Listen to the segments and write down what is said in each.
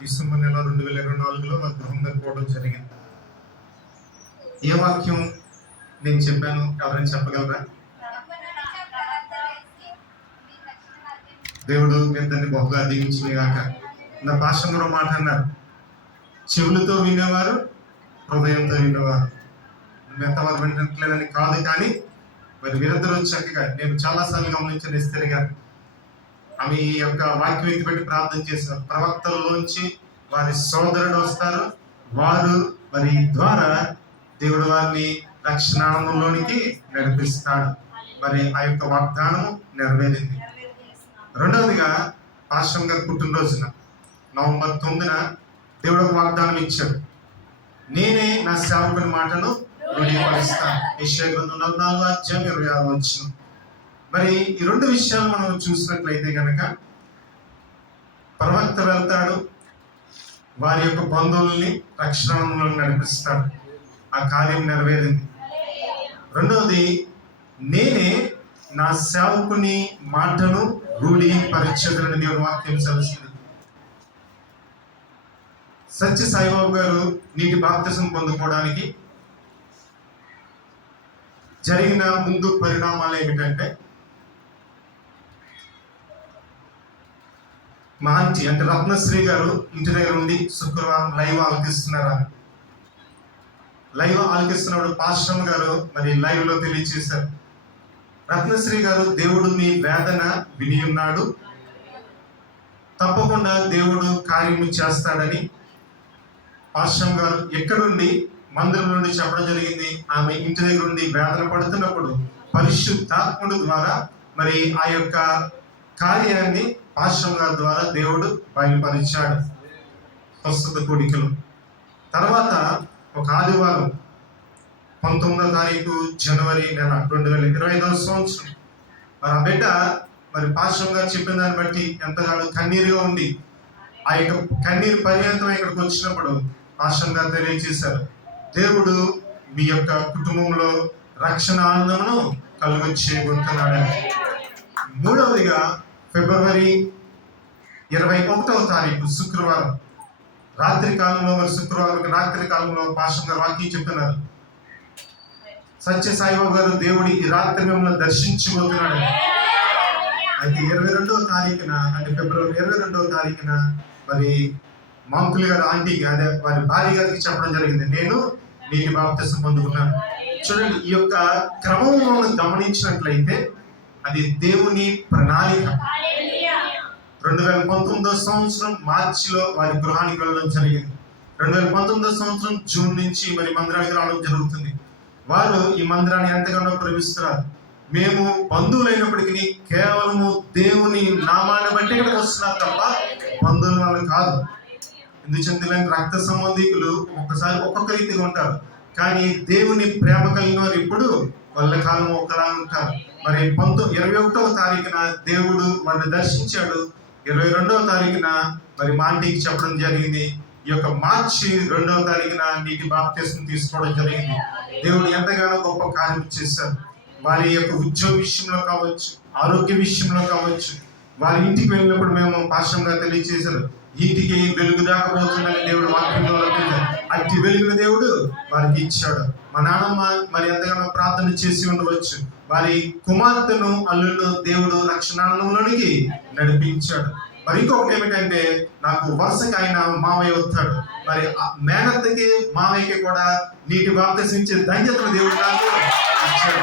December నెల 2024లో మా గృహం పోవడం జరిగింది. ఏ వాక్యం నేను చెప్పాను? ఎవరైనా చెప్పగలరా? దేవుడు మీ అందరిని బహుగా దీవించుగాక. నా భాషలో మాట అన్నారు, చెవులతో వినేవారు, హృదయంతో వినేవారు. మిగతా వారు వినట్లేదని కాదు, కానీ మరి వీరందరూ చక్కగా, నేను చాలాసార్లు గమనించిన ఎస్తేర్ గారు, ఆమె ఈ యొక్క వాక్యం ఎత్తిపెట్టి ప్రార్థన చేశారు. ప్రవక్తల్లోంచి వారి సోదరుడు వస్తారు, వారు మరి ద్వారా దేవుడు వారిని రక్షణలోనికి నడిపిస్తాడు. మరి ఆ యొక్క వాగ్దానం నెరవేరింది. రెండవదిగా పాస్టర్ గారు పుట్టినరోజున నవంబర్ 9న దేవుడు ఒక వాగ్దానం ఇచ్చాడు, నేనే నా సేవకుని మాటను రూఢీకరిస్తాను. యెషయా గ్రంథం 44:26. మరి ఈ రెండు విషయాలు మనం చూసినట్లయితే కనుక, ప్రవక్త వెళ్తాడు, వారి యొక్క బంధువుల్ని రక్షణలో నడిపిస్తాడు. ఆ కార్యం నెరవేరింది. రెండవది, నేనే నా సేవకుని మాటను రూఢీపరిచెదనని దేవుని వాక్యం సెలవుస్తుంది. సత్య సాయిబాబు గారు నీటి బాప్తిసం పొందుకోవడానికి జరిగిన ముందు పరిణామాలు ఏమిటంటే, మా ఆంటీ అంటే రత్నశ్రీ గారు ఇంటి దగ్గర ఉండి శుక్రవారం లైవ్ ఆలకిస్తున్నారు. లైవ్ ఆలకిస్తున్నప్పుడు పాస్టర్ గారు మరి లైవ్ లో తెలియచేశారు, రత్నశ్రీ గారు, దేవుడు మీ వేదన విని ఉన్నాడు, తప్పకుండా దేవుడు కార్యము చేస్తాడని పాస్టర్ గారు ఎక్కడుండి మందిరం నుండి చెప్పడం జరిగింది. ఆమె ఇంటి దగ్గర ఉండి వేదన పడుతున్నప్పుడు పరిశుద్ధాత్ముడు ద్వారా మరి ఆ యొక్క కార్యాన్ని పాస్టర్ గారి ద్వారా దేవుడు బయలుపరిచాడు. ప్రస్తుత కోడికలు తర్వాత ఒక ఆదివారం 19వ తారీఖు జనవరి నెల 2025వ సంవత్సరం మరి ఆ బిడ్డ మరి పాస్టర్ గారు చెప్పిన దాన్ని బట్టి ఎంతగానో కన్నీరుగా ఉంది. ఆ యొక్క కన్నీరు పర్యంతం ఇక్కడికి వచ్చినప్పుడు పాస్టర్ గారు తెలియజేశారు, దేవుడు మీ యొక్క కుటుంబంలో రక్షణ ఆనందమును కలుగొచ్చేబోతున్నాడని. మూడవదిగా ఫిబ్రవరి 21వ తారీఖు శుక్రవారం రాత్రి కాలంలో, మరి శుక్రవారం రాత్రి కాలంలో పాస్టర్ గారు వాక్యం చెప్తున్నారు, సత్య సాయిబాబు గారు దేవుడి ఈ రాత్రి మిమ్మల్ని దర్శించబోతున్నాడు. అయితే 22వ తారీఖున అంటే ఫిబ్రవరి 22వ తారీఖున మరి మాంకులు గారు ఆంటీకి, అదే వారి భార్య గారికి చెప్పడం జరిగింది, నేను నీటి బాప్తిసం పొందుకున్నాను. చూడండి, ఈ యొక్క క్రమంలో గమనించినట్లయితే అది దేవుని ప్రణాళిక. 2019వ సంవత్సరం మార్చిలో వారి గృహానికి వెళ్ళడం జరిగింది. 2019వ సంవత్సరం జూన్ నుంచి మరి మందిరానికి రావడం జరుగుతుంది. వారు ఈ మందిరాన్ని ఎంతగానో ప్రేమిస్తున్నారు. మేము బంధువులైనప్పటికీ కేవలము దేవుని నామాన్ని బట్టి ఇక్కడికి వస్తున్నారు తప్ప బంధువుల వల్ల కాదు. ఎందుకంటే రక్త సంబంధికులు ఒక్కసారి ఒక్కొక్క రీతిగా ఉంటారు, కానీ దేవుని ప్రేమ కలిగిన వారు ఇప్పుడు వాళ్ళ కాలం ఒకలా ఉంటారు. మరి 21వ తారీఖున దేవుడు వారిని దర్శించాడు. 22వ తారీఖున మరి మా ఆంటీకి చెప్పడం జరిగింది, ఈ యొక్క మార్చి 2వ తారీఖున నీటి బాప్తిసం తీసుకోవడం జరిగింది. దేవుడు ఎంతగానో గొప్ప కార్యం చేశారు. వారి యొక్క ఉద్యోగ విషయంలో కావచ్చు, ఆరోగ్య విషయంలో కావచ్చు, వారి ఇంటికి వెళ్ళినప్పుడు మేము పాశ్రంగా తెలియజేశారు, ఇంటికి వెలుగు దాకపోతుందని దేవుడు వాక్యంలో అట్టి వెలుగుల దేవుడు వారికి ఇచ్చాడు. మా నాన్నమ్మ మరి ఎంతగానో ప్రార్థన చేసి ఉండవచ్చు, వారి కుమార్తెను అల్లుడు దేవుడు రక్షణలోనికి నడిపించాడు. మరి ఇంకొకటి ఏమిటంటే, నాకు వరుసకి ఆయన మామయ్య వస్తాడు, మరి మేనత్తకి మామయ్యకి కూడా నీటి బాప్తిసం ఇచ్చే ధన్యతను దేవుడు నాకు ఇచ్చాడు.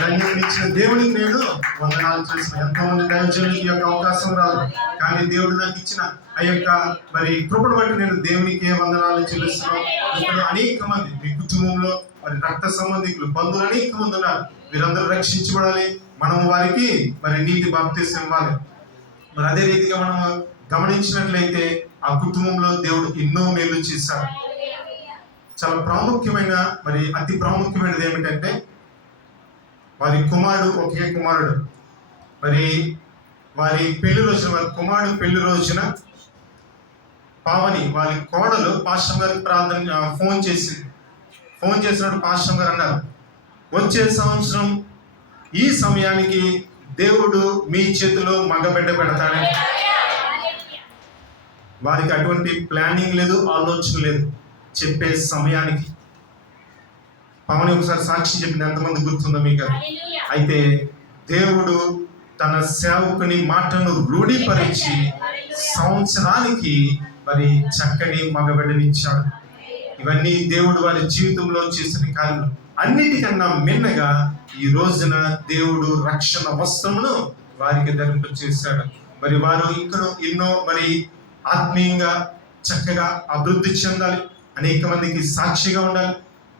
ధన్యతను ఇచ్చిన దేవుడికి నేను వందనాలు చేసిన. ఎంతో మంది దైవజనులకి ఈ యొక్క అవకాశం రాదు, కానీ దేవుడు నాకు ఇచ్చిన ఆ యొక్క మరి కృపను బట్టి నేను దేవునికి వందనాలు చెల్లిస్తున్నాను. ఇక్కడ అనేక మంది మీ కుటుంబంలో మరి రక్త సంబంధికులు బంధువులు అనేక మంది ఉన్నారు. వీరందరూ రక్షించబడాలి, మనం వారికి మరి నీటి బాప్తిసం ఇవ్వాలి. మరి అదే రీతిగా మనం గమనించినట్లయితే ఆ కుటుంబంలో దేవుడు ఎన్నో మేలు చేశారు. చాలా ప్రాముఖ్యమైన మరి అతి ప్రాముఖ్యమైనది ఏమిటంటే, వారి కుమారుడు ఒకే కుమారుడు మరి వారి పెళ్లి రోజున, వారి కుమారుడు పెళ్లి రోజున పావని వారి కోడలు పాస్టర్ గారికి ఫోన్ చేసినప్పుడు పాస్టర్ గారు అన్నారు, వచ్చే సంవత్సరం ఈ సమయానికి దేవుడు మీ చేతిలో మగబిడ్డ పెడతాడని. వారికి అటువంటి ప్లానింగ్ లేదు, ఆలోచన లేదు. చెప్పే సమయానికి పవన్ ఒకసారి సాక్షి చెప్పింది, ఎంతమంది గుర్తుందో మీకు? అయితే దేవుడు తన సేవకుని మాటను రూఢీపరిచి సంవత్సరానికి మరి చక్కని మగబిడ్డనిచ్చాడు. ఇవన్నీ దేవుడు వారి జీవితంలో చేసిన కార్యం. అన్నిటికన్నా మిన్నగా ఈ రోజున దేవుడు రక్షణ వస్త్రమును వారికి ధరింప చేశాడు. మరి వారు ఇంకా ఎన్నో మరి ఆత్మీయంగా చక్కగా అభివృద్ధి చెందాలి, అనేక మందికి సాక్షిగా ఉండాలి,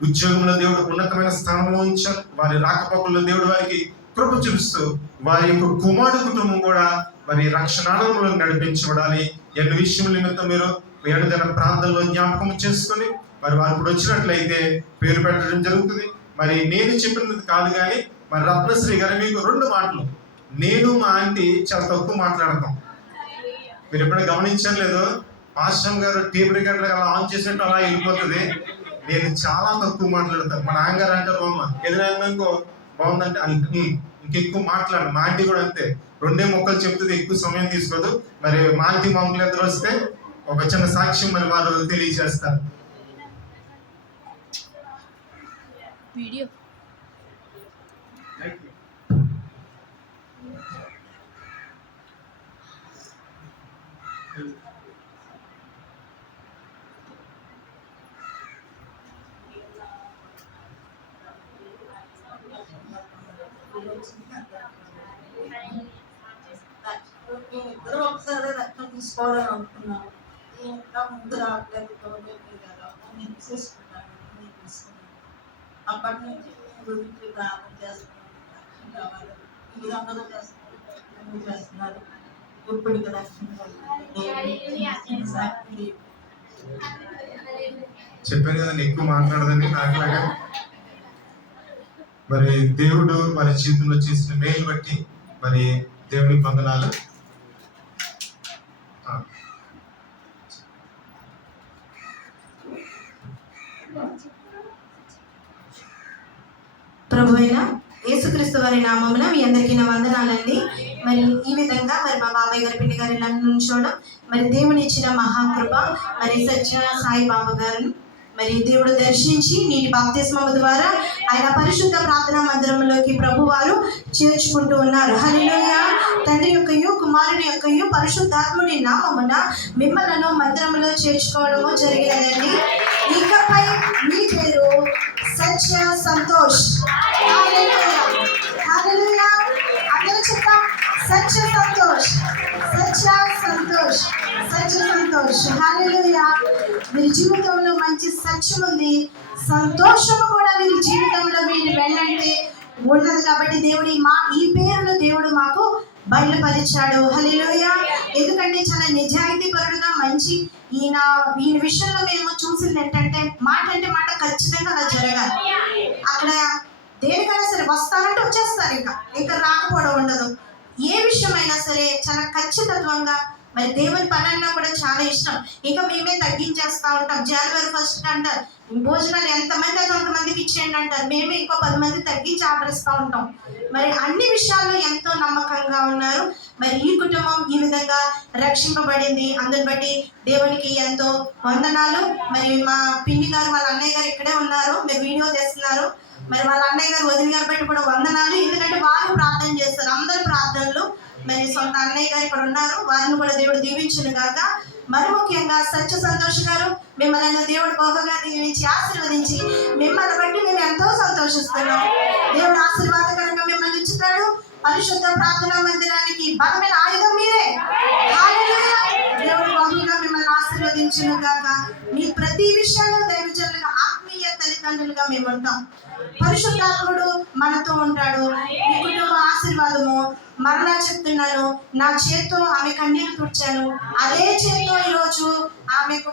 ఉద్యోగంలో దేవుడు ఉన్నతమైన స్థానంలో ఉంచాలి. వారి రాకపోకల్లో దేవుడు వారికి కృప చూపిస్తూ వారి యొక్క కుమారుడు కుటుంబం కూడా మరి రక్షణాలలో నడిపించబడాలి. ఎన్ని విషయం నిమిత్తం మీరు ఏడుదల ప్రాంతంలో జ్ఞాపకం చేసుకుని మరి వారు ఇప్పుడు వచ్చినట్లయితే పేరు పెట్టడం జరుగుతుంది. మరి నేను చెప్పినది కాదు కానీ మరి రత్నశ్రీ గారు మీకు 2 మాటలు. నేను మా ఆంటీ చాలా తక్కువ మాట్లాడతాం. మీరు ఎప్పుడైనా గమనించడం లేదు, పాస్టర్ గారు టేప్ రికార్డులు అలా ఆన్ చేసినట్టు అలా వెళ్ళిపోతుంది. నేను చాలా తక్కువ మాట్లాడతాను. మా నాన్నగారు అంటారు, అమ్మ ఎదురైనా ఇంకో బాగుందంటే ఇంకెక్కువ మాట్లాడు. మా ఆంటీ కూడా అంతే, 2 మొక్కలు చెప్తుంది, ఎక్కువ సమయం తీసుకోదు. మరి మా ఆంటీ మా అంకులు ఎదురు వస్తే ఒక చిన్న సాక్ష్యం మరి వారు తెలియజేస్తారు. వీడియో ఇద్దరు ఒకసారి రక్తం తీసుకోవాలని అనుకున్నాను. ఇంకా ముందు రావట్లేదు, నేను తీసుకున్నాను. అప్పటి నుంచి గురించి ప్రార్థన చేస్తున్నాను, రక్షణ కావాలి. ఈ విధంగా చేస్తున్నారు. ఇప్పటికి రక్షణ చెప్పాను కదా ఎక్కువ మాట్లాడదని నాకులాగా. మరి దేవుడు మన జీవితంలో చేసిన మేలు బట్టి మరి దేవుని వందనాలు. ప్రభు అయిన యేసుక్రీస్తు వారి నామమున మీ అందరికీ నా వందనాలండి. మరి ఈ విధంగా మరి మా బాబాయ్ గారి పిండి గారి నుంచోవడం, మరి దేవుని ఇచ్చిన మహాకృప, మరి సత్య సాయి బాబా గారు మరి దేవుడు దర్శించి నీటి బాప్తిస్మము ద్వారా ఆయన పరిశుద్ధ ప్రార్థనా మందిరంలోకి ప్రభు వారు చేర్చుకుంటూ ఉన్నారు. హల్లెలూయా. తండ్రి యొక్కయు కుమారుని యొక్కయు పరిశుద్ధాత్ముని నామమున మిమ్మలను మందిరంలో చేర్చుకోవడము జరిగినదండి. ఇకపై మీ పేరు సత్య సంతోష్. హల్లెలూయా, హల్లెలూయా. అందరూ చెప్తాం, సత్య సంతోష్, సత్య సంతోష్, సత్య సంతోష్. హల్లెలూయా. వీరి జీవితంలో మంచి సత్యం ఉంది, సంతోషము కూడా వీరి జీవితంలో వీరి వెన్నంటే ఉన్నది. కాబట్టి దేవుడి ఈ పేరును దేవుడు మాకు బయలుపరిచాడు. హల్లెలూయా. ఎందుకంటే చాలా నిజాయితీ పరుడుగా మంచి ఈయన విషయంలో మేము చూసింది ఏంటంటే మాట అంటే మాట ఖచ్చితంగా అలా జరగాలి. అక్కడ దేనికైనా సరే వస్తారంటే వచ్చేస్తారు, ఇంకా రాకపోవడం ఉండదు. ఏ విషయమైనా సరే చాలా ఖచ్చితత్వంగా, మరి దేవుని పని అన్నా కూడా చాలా ఇష్టం. ఇంకా మేమే తగ్గించేస్తా ఉంటాం. జనవరి 1 అంటారు భోజనాలు ఎంతమంది అయితే అంతమందికి ఇచ్చేయండి అంటారు, మేమే ఇంకో 10 మంది తగ్గించి ఆర్డర్ ఇస్తూ ఉంటాం. మరి అన్ని విషయాల్లో ఎంతో నమ్మకంగా ఉన్నారు. మరి ఈ కుటుంబం ఈ విధంగా రక్షింపబడింది. అందుని బట్టి దేవునికి ఎంతో వందనాలు. మరి మా పిన్ని గారు వాళ్ళ అన్నయ్య గారు ఇక్కడే ఉన్నారు, మీరు వీడియో చేస్తున్నారు. మరి వాళ్ళ అన్నయ్య గారు వదిన గారు బట్టి కూడా వందనాలు. ఎందుకంటే వారు ప్రార్థన చేస్తారు, అందరు ప్రార్థనలు. మరి సొంత అన్నయ్య గారు ఇక్కడ ఉన్నారు, వారిని కూడా దేవుడు దీవించును గాక. మరి ముఖ్యంగా సత్య సంతోష్ గారు మిమ్మల్ని దేవుడు బహుగా దీవించి ఆశీర్వదించి మిమ్మల్ని బట్టి మేము ఎంతో సంతోషిస్తున్నాం. దేవుడు ఆశీర్వాదకరంగా మిమ్మల్ని ఉంచుతాడు. పరిశుద్ధ ప్రార్థనా మందిరానికి బలమైన ఆయుధం మీరే. హల్లెలూయా. దేవుడు బహుగా మిమ్మల్ని ఆశీర్వదించును గాక. మీ ప్రతి విషయంలో దైవజనులుగా ఆత్మీయ తల్లిదండ్రులుగా మేము ఉంటాం. పరిశుద్ధాత్ముడు మనతో ఉంటాడు. మీ కుటుంబ ఆశీర్వాదము మరలా చెప్తున్నాను, నా చేత్తో ఆమె కన్నీరు తుడిచాను, అదే చేత్తో ఈరోజు ఆమెకు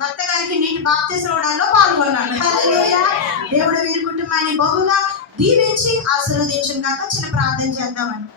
భర్త గారికి నీటి బాప్తిస్మంలో పాల్గొన్నాను. హల్లెలూయా. దేవుడు వీరి కుటుంబాన్ని బహుగా దీవించి ఆశీర్వదించును గాక. చిన్న ప్రార్థన చేద్దామని.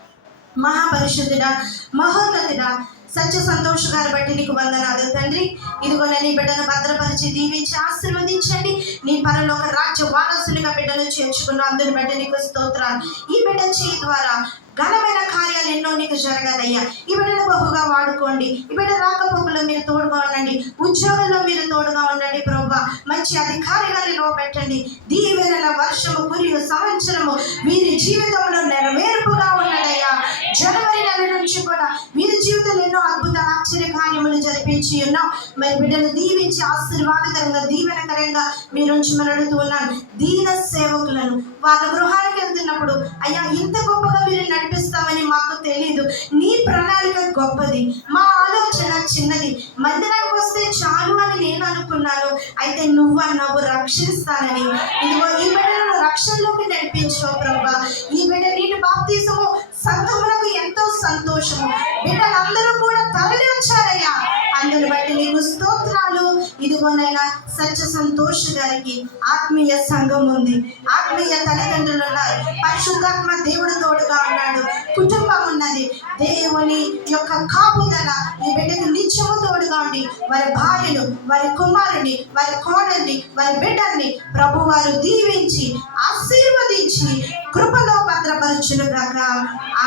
మహాపరిశుద్ధుడా, మహోన్నతుడా, సత్య సంతోష్ గారు బట్టి నీకు వందనాలు తండ్రి. ఇదిగో నీ బిడ్డను భద్రపరిచి దీవించి ఆశీర్వదించండి. నీ పరలోక రాజ్య వారసులుగా బిడ్డను చేర్చుకున్న అందుని బట్టి నీకు స్తోత్రాలు. ఈ బిడ్డ చేయి ద్వారా ఘనమైన కార్యాలు ఎన్నో నీకు జరగాలయ్యా. ఈ బిడ్డను బహుగా వాడుకోండి. ఈ బిడ్డ రాకపోకలో మీరు తోడుగా ఉండండి. ఉద్యోగంలో మీరు తోడుగా ఉండండి ప్రభువా. మంచి అధికారిగా నిలవబెట్టండి. దీవెనల వర్షము కురియు సంవత్సరము వీరి జీవితంలో నెరవేర్పుగా ఉన్నదయ్యా. జనవరి నెల నుంచి కూడా వీరి జీవితంలో ఎన్నో అద్భుత ఆశ్చర్య కార్యములు జరిపించి ఉన్నాం. మరి బిడ్డను దీవించి ఆశీర్వాదకరంగా దీవెనకరంగా మీరు అడుగుతూ ఉన్నాను. దీన సేవకులను వాళ్ళ గృహానికి వెళ్తున్నప్పుడు అయ్యా ఇంత గొప్పగా మీరు నడిపిస్తామని మాకు తెలియదు. నీ ప్రణాళిక గొప్పది, మా ఆలోచన చిన్నది. మందిరానికి వస్తే చాలు అని నేను అనుకున్నాను. అయితే నువ్వు అన్నావు రక్షిస్తానని. ఇదిగో ఈ బిడ్డలను రక్షణలోకి నడిపించు ప్రభువా. ఈ బిడ్డ నీటి బాప్తిసము సంఘములకు ఎంతో సంతోషము. బిడ్డలందరూ కూడా తరలి వచ్చారయ్యా. అందుని బట్టి నీకు స్తోత్రాలు. ఇదిగోనైనా సత్య సంతోష్ గారికి ఆత్మీయ సంఘం ఉంది, ఆత్మీయ తల్లిదండ్రులు ఉన్నారు, పరిశుద్ధాత్మ దేవుడు తోడుగా ఉన్నాడు, కుటుంబం ఉన్నది. దేవుని యొక్క కాపుదల ఈ బిడ్డకు నిత్యము తోడుగా ఉండి వారి భార్యను, వారి కుమారుని, వారి కోడల్ని, వారి బిడ్డల్ని ప్రభు వారు దీవించి ఆశీర్వదించి కృపలో భద్రపరచును గాక.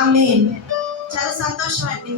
ఆమేన్. చాలా సంతోషం అండి.